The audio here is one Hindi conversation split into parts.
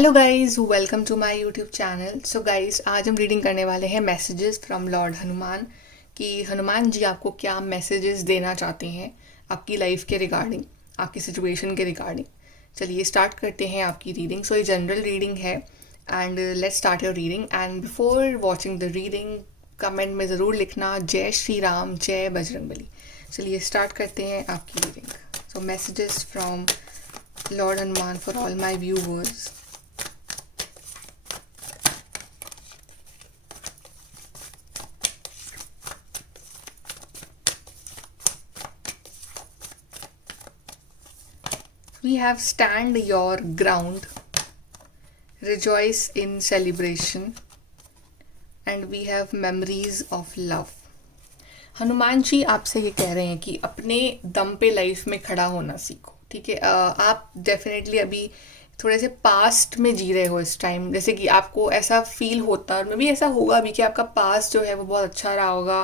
Hello guys, welcome to my YouTube channel. So guys, आज हम रीडिंग करने वाले हैं मैसेजेस फ्रॉम लॉर्ड हनुमान कि हनुमान जी आपको क्या मैसेजेस देना चाहते हैं आपकी लाइफ के रिगार्डिंग, आपकी सिचुएशन के रिगार्डिंग। चलिए स्टार्ट करते हैं आपकी रीडिंग। सो ये जनरल रीडिंग है and let's start your reading. And before watching the reading, comment में ज़रूर लिखना जय श्री राम, जय बजरंगबली। चलिए स्टार्ट करते हैं आपकी reading. So messages from Lord Hanuman for all my viewers. We have stand your ground, rejoice in celebration, and we have memories of love. Hanuman ji आपसे ये कह रहे हैं कि अपने दम पे लाइफ में खड़ा होना सीखो। ठीक है, आप डेफिनेटली अभी थोड़े से पास्ट में जी रहे हो इस टाइम, जैसे कि आपको ऐसा फील होता है और मे भी ऐसा होगा भी कि आपका पास्ट जो है वो बहुत अच्छा रहा होगा।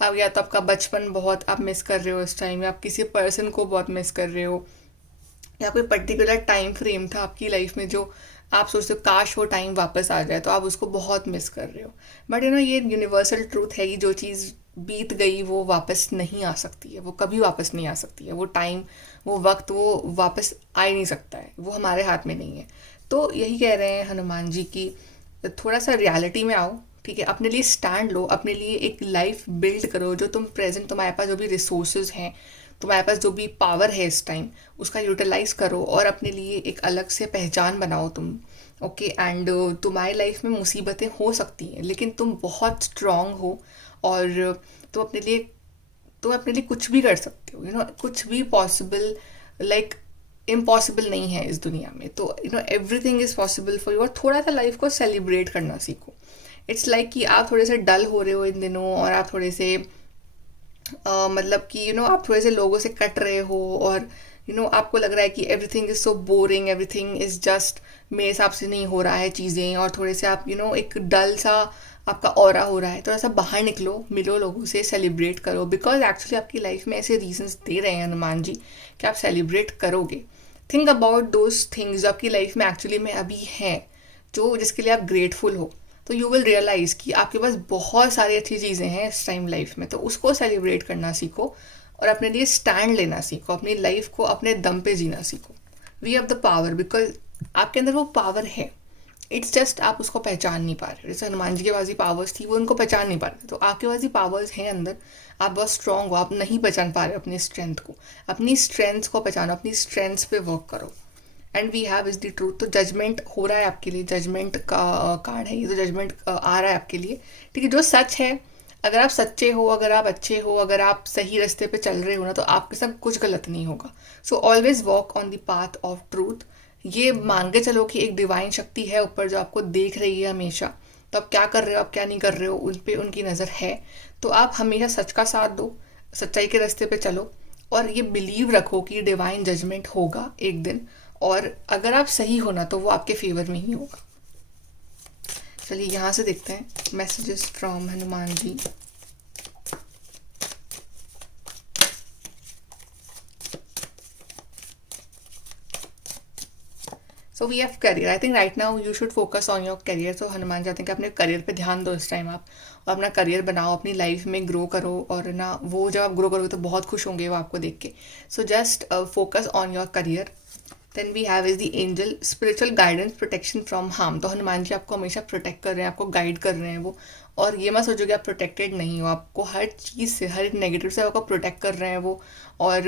अब या तो आपका बचपन बहुत आप मिस कर रहे हो इस टाइम, या आप किसी पर्सन को बहुत मिस कर रहे हो, या कोई पर्टिकुलर टाइम फ्रेम था आपकी लाइफ में जो आप सोचते हो काश वो टाइम वापस आ जाए, तो आप उसको बहुत मिस कर रहे हो। बट ये यूनिवर्सल ट्रूथ है कि जो चीज़ बीत गई वो वापस नहीं आ सकती है, वो कभी वापस नहीं आ सकती है। वो टाइम, वो वक्त, वो वापस आ ही नहीं सकता है, वो हमारे हाथ में नहीं है। तो यही कह रहे हैं हनुमान जी की थोड़ा सा रियलिटी में आओ। ठीक है, अपने लिए स्टैंड लो, अपने लिए एक लाइफ बिल्ड करो। जो तुम प्रेजेंट, तुम्हारे पास जो भी रिसोर्सेज हैं, तुम्हारे पास जो भी पावर है इस टाइम, उसका यूटिलाइज करो और अपने लिए एक अलग से पहचान बनाओ तुम। ओके, एंड तुम्हारी लाइफ में मुसीबतें हो सकती हैं लेकिन तुम बहुत स्ट्रांग हो और तुम अपने लिए तुम अपने लिए कुछ भी कर सकते हो। कुछ भी पॉसिबल, लाइक इम्पॉसिबल नहीं है इस दुनिया में। तो everything is possible for you. और थोड़ा सा लाइफ को सेलिब्रेट करना सीखो। इट्स लाइक कि आप थोड़े से डल हो रहे हो इन दिनों और आप थोड़े से मतलब कि आप थोड़े से लोगों से कट रहे हो और आपको लग रहा है कि everything is so boring, everything is just मेरे हिसाब से नहीं हो रहा है चीज़ें, और थोड़े से आप एक डल सा आपका ऑरा हो रहा है। थोड़ा सा बाहर निकलो, मिलो लोगों से, सेलिब्रेट करो। बिकॉज एक्चुअली आपकी लाइफ में ऐसे रीजंस दे रहे हैं हनुमान जी कि आप सेलिब्रेट करोगे। थिंक अबाउट दोज थिंग्स जो आपकी लाइफ में एक्चुअली में अभी हैं, जो जिसके लिए आप ग्रेटफुल हो। तो यू विल रियलाइज़ कि आपके पास बहुत सारी अच्छी चीज़ें हैं इस टाइम लाइफ में। तो उसको सेलिब्रेट करना सीखो और अपने लिए स्टैंड लेना सीखो, अपनी लाइफ को अपने दम पे जीना सीखो। We have the power, because आपके अंदर वो पावर है। इट्स जस्ट आप उसको पहचान नहीं पा रहे। जैसे हनुमान जी के पास ही पावर्स थी, वो उनको पहचान नहीं पा रहे। तो आपके पास ही पावर्स हैं अंदर, आप बहुत स्ट्रांग हो, आप नहीं पहचान पा रहे अपनी स्ट्रेंथ को। अपनी स्ट्रेंथ्स को पहचानो, अपनी स्ट्रेंथ्स पे वर्क करो। And we have is the truth. तो जजमेंट हो रहा है आपके लिए, जजमेंट का कार्ड है ये। तो जजमेंट आ रहा है आपके लिए। ठीक है, जो सच है, अगर आप सच्चे हो, अगर आप अच्छे हो, अगर आप सही रास्ते पे चल रहे हो ना, तो आपके साथ कुछ गलत नहीं होगा। So always walk on the path of truth. ये मान के चलो कि एक डिवाइन शक्ति है ऊपर जो आपको देख रही है हमेशा। तो आप क्या कर रहे हो, आप क्या नहीं कर रहे हो, उन पे उनकी नज़र है। तो आप हमेशा सच का साथ दो, सच्चाई के रास्ते पे चलो और ये बिलीव रखो कि डिवाइन जजमेंट होगा एक दिन। और अगर आप सही हो ना, तो वो आपके फेवर में ही होगा। चलिए यहाँ से देखते हैं messages from Hanuman ji. So we have career. I think right now you should focus on your career. तो हनुमान चाहते हैं कि अपने करियर पे ध्यान दो इस टाइम आप, और अपना करियर बनाओ, अपनी लाइफ में ग्रो करो। और ना वो जब आप ग्रो करोगे तो बहुत खुश होंगे वो आपको देख के। So just focus on your career. Then we have is the angel, spiritual guidance, protection from harm. तो हनुमान जी आपको हमेशा प्रोटेक्ट कर रहे हैं, आपको गाइड कर रहे हैं वो। और ये मत सोचो कि आप प्रोटेक्टेड नहीं हो, आपको हर चीज़ से, हर एक नेगेटिव से आपको प्रोटेक्ट कर रहे हैं वो। और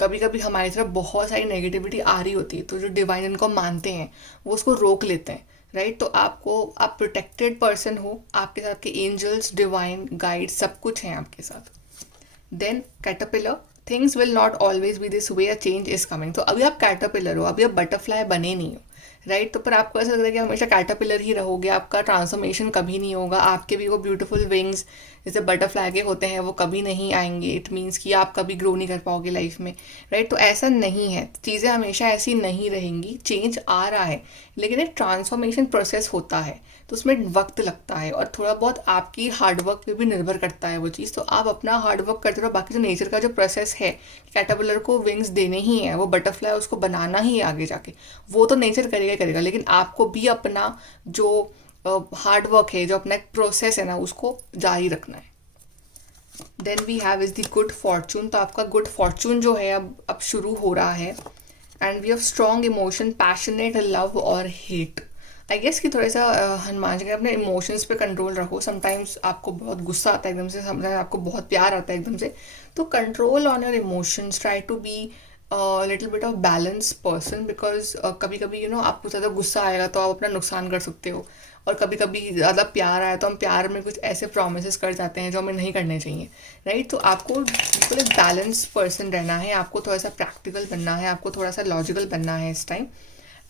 कभी कभी हमारी तरफ बहुत सारी नेगेटिविटी आ रही होती है, तो जो डिवाइन इनको मानते हैं वो उसको रोक लेते हैं। राइट, तो आप प्रोटेक्टेड पर्सन हो, आपके साथ के एंजल्स, डिवाइन गाइड सब कुछ हैं आपके साथ। Then caterpillar, things will not always be this way, a change is coming. तो अभी आप कैटरपिलर हो, अभी आप बटरफ्लाई बने नहीं हो। राइट, तो पर आपको ऐसा लग रहा है कि हमेशा कैटरपिलर ही रहोगे, आपका ट्रांसफॉर्मेशन कभी नहीं होगा। आपके भी वो ब्यूटीफुल विंग्स जैसे बटरफ्लाई के होते हैं वो कभी नहीं आएंगे। इट मीन्स कि आप कभी ग्रो नहीं कर पाओगे लाइफ में। राइट, तो ऐसा नहीं है, चीज़ें हमेशा ऐसी नहीं रहेंगी। चेंज आ रहा है लेकिन एक ट्रांसफॉर्मेशन प्रोसेस होता है, तो उसमें वक्त लगता है और थोड़ा बहुत आपकी हार्डवर्क पे भी निर्भर करता है वो चीज़। तो आप अपना हार्डवर्क करते रहो। बाकी जो नेचर का जो प्रोसेस है, कैटरपिलर को विंग्स देने ही है, वो बटरफ्लाई उसको बनाना ही है आगे जाके, वो तो नेचर करेगा पे करेगा, लेकिन आपको भी अपना जो हार्ड वर्क है, जो अपना एक प्रोसेस है ना, उसको जारी रखना है। Then we have is the good fortune. तो आपका गुड फॉर्चून जो है अब शुरू हो रहा है। And we have strong emotion, passionate love और हेट। आई गेस कि थोड़ा सा हनुमान जी के अपने इमोशंस पे कंट्रोल रखो। समटाइम्स आपको बहुत गुस्सा आता है एकदम से, समटाइम्स आपको बहुत प्यार आता है एकदम से, तो control on your emotions, try to be little bit of balance person, because कभी कभी आपको ज़्यादा गुस्सा आएगा तो आप अपना नुकसान कर सकते हो, और कभी कभी ज़्यादा प्यार आया तो हम प्यार में कुछ ऐसे प्रोमिस कर जाते हैं जो हमें नहीं करने चाहिए, राइट। तो आपको बिल्कुल एक बैलेंस पर्सन रहना है, आपको थोड़ा सा प्रैक्टिकल बनना है, आपको थोड़ा सा लॉजिकल बनना है इस time,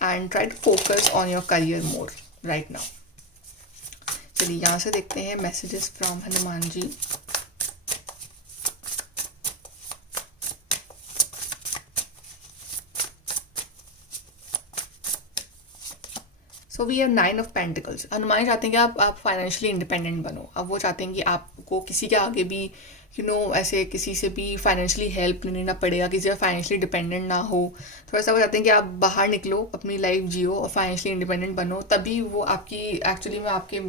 and try to focus on your career more right now. चलिए यहाँ से देखते हैं messages from Hanuman ji. So we have 9 of pentacles. Hanuman चाहते हैं कि आप फाइनेंशियली इंडिपेंडेंट बनो। अब वो चाहते हैं कि आपको किसी के आगे भी ऐसे किसी से भी फाइनेंशियली हेल्प नहीं लेना पड़ेगा, किसी का फाइनेंशियली डिपेंडेंट ना हो। थोड़ा सा वो चाहते हैं कि आप बाहर निकलो, अपनी लाइफ जियो और फाइनेंशियली इंडिपेंडेंट बनो, तभी वो आपकी एक्चुअली में आपके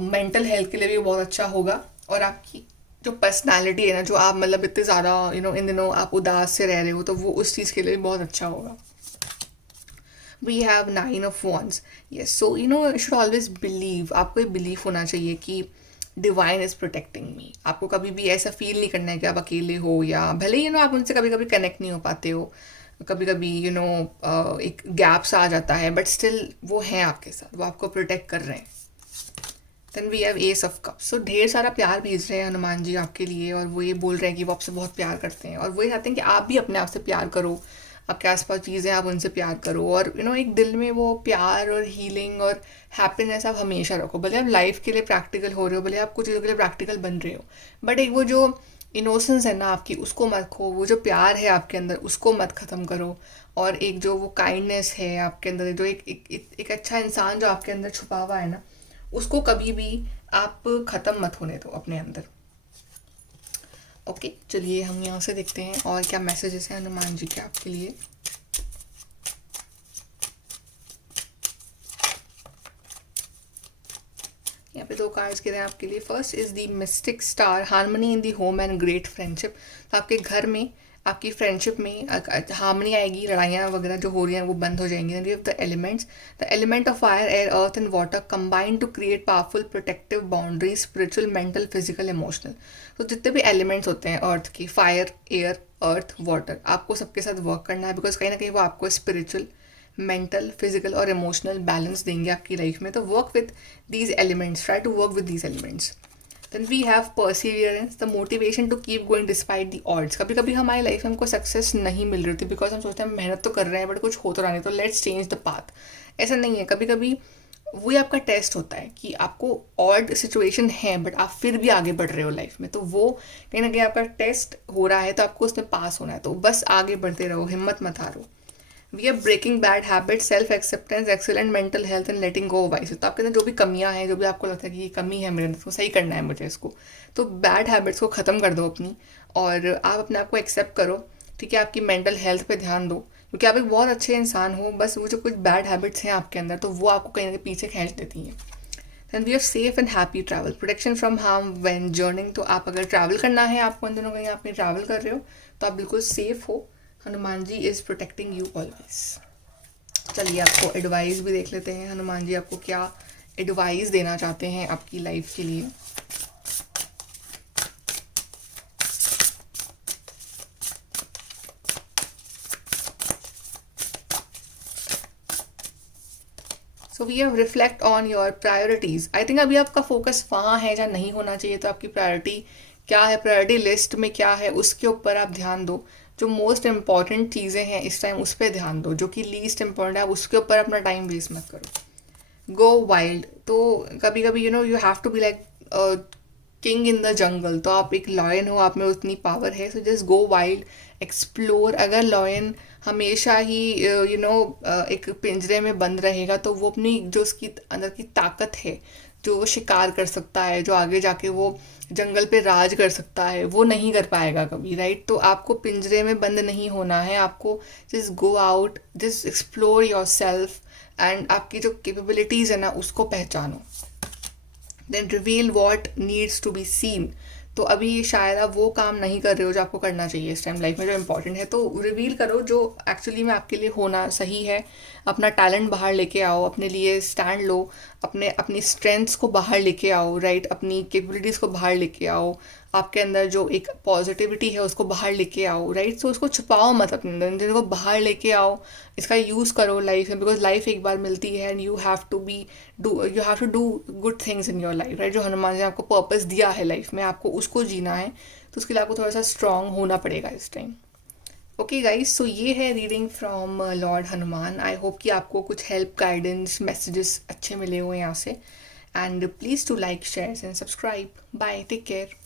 मेंटल हेल्थ के लिए भी बहुत अच्छा होगा। और आपकी जो पर्सनैलिटी है ना, जो आप मतलब इतने ज़्यादा इन दिनों आप उदास से रह रहे हो, तो वो उस चीज़ के लिए भी बहुत अच्छा होगा। We have 9 of wands. Yes, so you should always believe. आपको ये बिलीव होना चाहिए कि डिवाइन इज प्रोटेक्टिंग मी। आपको कभी भी ऐसा फील नहीं करना है कि आप अकेले हो, या भले ही आप उनसे कभी कभी कनेक्ट नहीं हो पाते हो, कभी कभी एक गैप्स आ जाता है, बट स्टिल वो हैं आपके साथ, वो आपको प्रोटेक्ट कर रहे हैं। Then we have ace of cups. So ढेर सारा प्यार भेज रहे हैं हनुमान जी आपके लिए, और वो ये बोल रहे हैं कि वो आपसे बहुत प्यार करते हैं, और वो ये चाहते हैं कि आप भी अपने आप से प्यार करो, आपके आसपास चीज़ें आप उनसे प्यार करो, और एक दिल में वो प्यार और हीलिंग और हैप्पीनेस आप हमेशा रखो। भले आप लाइफ के लिए प्रैक्टिकल हो रहे हो, भले आप कुछ चीज़ों के लिए प्रैक्टिकल बन रहे हो, बट एक वो जो इनोसेंस है ना आपकी, उसको मत खो। वो जो प्यार है आपके अंदर, उसको मत ख़त्म करो। और एक जो वो काइंडनेस है आपके अंदर, जो एक अच्छा इंसान जो आपके अंदर छुपा हुआ है ना, उसको कभी भी आप ख़त्म मत होने दो अपने अंदर। ओके, चलिए हम यहाँ से देखते हैं और क्या मैसेजेस हैं हनुमान जी के आपके लिए। यहाँ पे 2 कार्ड्स गिरे हैं आपके लिए। First is the mystic star, harmony in the home and great friendship. तो आपके घर में, आपकी फ्रेंडशिप में हार्मनी आएगी, लड़ाइयाँ वगैरह जो हो रही हैं वो बंद हो जाएंगी। And we have the elements, the element of fire, air, earth and water combine to create powerful protective boundaries, spiritual, mental, physical, emotional. तो जितने भी एलिमेंट्स होते हैं अर्थ की, फायर, एयर, अर्थ, वाटर, आपको सबके साथ वर्क करना है, बिकॉज कहीं ना कहीं वो आपको स्पिरिचुअल, मेंटल, फिजिकल और इमोशनल बैलेंस देंगे आपकी लाइफ में। तो work with these elements, try to work with these elements. Then we have perseverance, the motivation to keep going despite the odds. कभी कभी हमारी लाइफ में हमको सक्सेस नहीं मिल रही थी, बिकॉज हम सोचते हैं मेहनत तो कर रहे हैं बट कुछ हो तो रहा नहीं, तो लेट्स चेंज द पाथ। ऐसा नहीं है, कभी कभी वही आपका टेस्ट होता है कि आपको ऑड सिचुएशन है बट आप फिर भी आगे बढ़ रहे हो लाइफ में, तो वो कहीं ना कहीं आपका टेस्ट हो रहा है, तो आपको उसमें पास होना है। तो बस आगे बढ़ते रहो, हिम्मत मत हारो। We are breaking bad habit, self acceptance, excellent mental health and letting go vice. तो आपके अंदर जो भी कमियां हैं, जो भी आपको लगता है कि ये कमी है मेरे अंदर, उसको सही करना है मुझे इसको, तो बैड हैबिट्स को ख़त्म कर दो अपनी, और आप अपने आप को एक्सेप्ट करो। ठीक है, आपकी मेंटल हेल्थ पे ध्यान दो, क्योंकि आप एक बहुत अच्छे इंसान हो, बस वो जो कुछ बैड हैबिट्स हैं आपके अंदर, तो वो आपको कहीं ना कहीं पीछे खींच देती हैं। Then we are safe and happy travel, protection from harm when journeying. तो आप अगर ट्रैवल करना है आपको, इन दिनों कहीं आप ट्रैवल कर रहे हो, तो आप बिल्कुल सेफ हो। Hanuman ji is protecting you always. चलिए आपको एडवाइस भी देख लेते हैं, हनुमान जी आपको क्या एडवाइस देना चाहते हैं आपकी लाइफ के लिए। So we have reflect on your priorities. I think अभी आपका फोकस वहाँ है जहाँ नहीं होना चाहिए, तो आपकी प्रायोरिटी क्या है, प्रायोरिटी लिस्ट में क्या है, उसके ऊपर आप ध्यान दो। जो मोस्ट इम्पॉर्टेंट चीज़ें हैं इस टाइम उस पर ध्यान दो, जो कि लीस्ट इम्पॉर्टेंट है उसके ऊपर अपना टाइम वेस्ट मत करो। गो वाइल्ड, तो कभी कभी you have to be like king in the jungle. तो आप एक लॉयन हो, आप में उतनी पावर है, so just go wild, explore. अगर लॉयन हमेशा ही एक पिंजरे में बंद रहेगा, तो वो अपनी जो उसकी अंदर की ताकत है, जो शिकार कर सकता है, जो आगे जाके वो जंगल पे राज कर सकता है, वो नहीं कर पाएगा कभी, राइट? तो आपको पिंजरे में बंद नहीं होना है, आपको just go out, just explore your self and आपकी जो कैपेबिलिटीज़ है ना उसको पहचानो। Then reveal what needs to be seen. तो अभी शायद आप वो काम नहीं कर रहे हो जो आपको करना चाहिए इस टाइम लाइफ में, जो इंपॉर्टेंट है, तो रिवील करो जो एक्चुअली में आपके लिए होना सही है। अपना टैलेंट बाहर लेके आओ, अपने लिए स्टैंड लो, अपनी स्ट्रेंथ्स को बाहर लेके आओ, राइट? अपनी कैपेबिलिटीज़ को बाहर लेके आओ, आपके अंदर जो एक पॉजिटिविटी है उसको बाहर लेके आओ, राइट? सो उसको छुपाओ मत अपने अंदर, इन चीज़ों को बाहर लेके आओ, इसका यूज़ करो लाइफ में, बिकॉज लाइफ एक बार मिलती है and you have to do good things in your life, right? जो हनुमान जी ने आपको पर्पस दिया है लाइफ में, आपको उसको जीना है, तो उसके लिए आपको थोड़ा सा स्ट्रांग होना पड़ेगा इस टाइम। ओके गाइस, सो ये है reading from Lord Hanuman. I hope कि आपको कुछ हेल्प, गाइडेंस, मैसेजेस अच्छे मिले हो यहाँ से। And please to like, share and subscribe. Bye, take care.